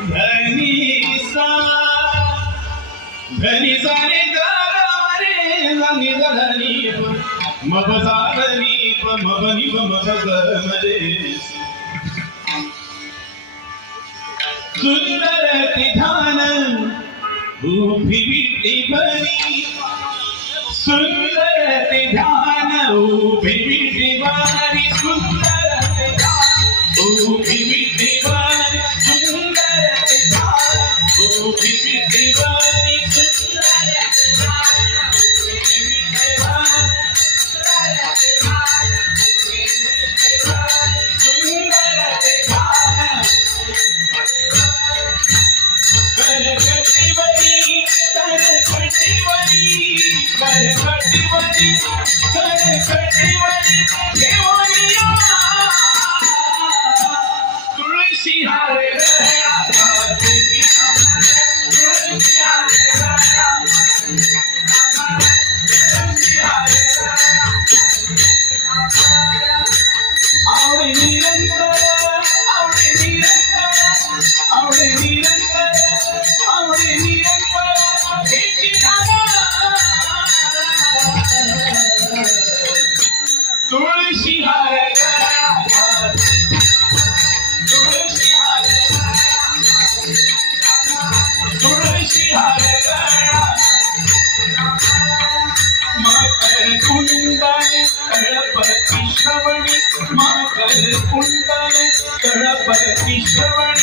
धनी सा रे गा रे धनी धनी मग साधनी मगनी मग रे सुंदर ध्यान उभी विटी भरी सुंदर ध्यान उभी विटी भरी सुंदर ध्यान उभी विटी भरी सुंदर ध्यान उभी विटी भरी सुंदर ध्यान उभी विटी भरी तुळशी हारे आवडे निरंतर आवडे निरंतर आवडे निरंतर आवडे निरंतर एकी तुळशी हारे तुळशी हारे तुळशी हारे मकर कुंडले तळपती श्रवणी मकर कुंडले तळपती श्रवणी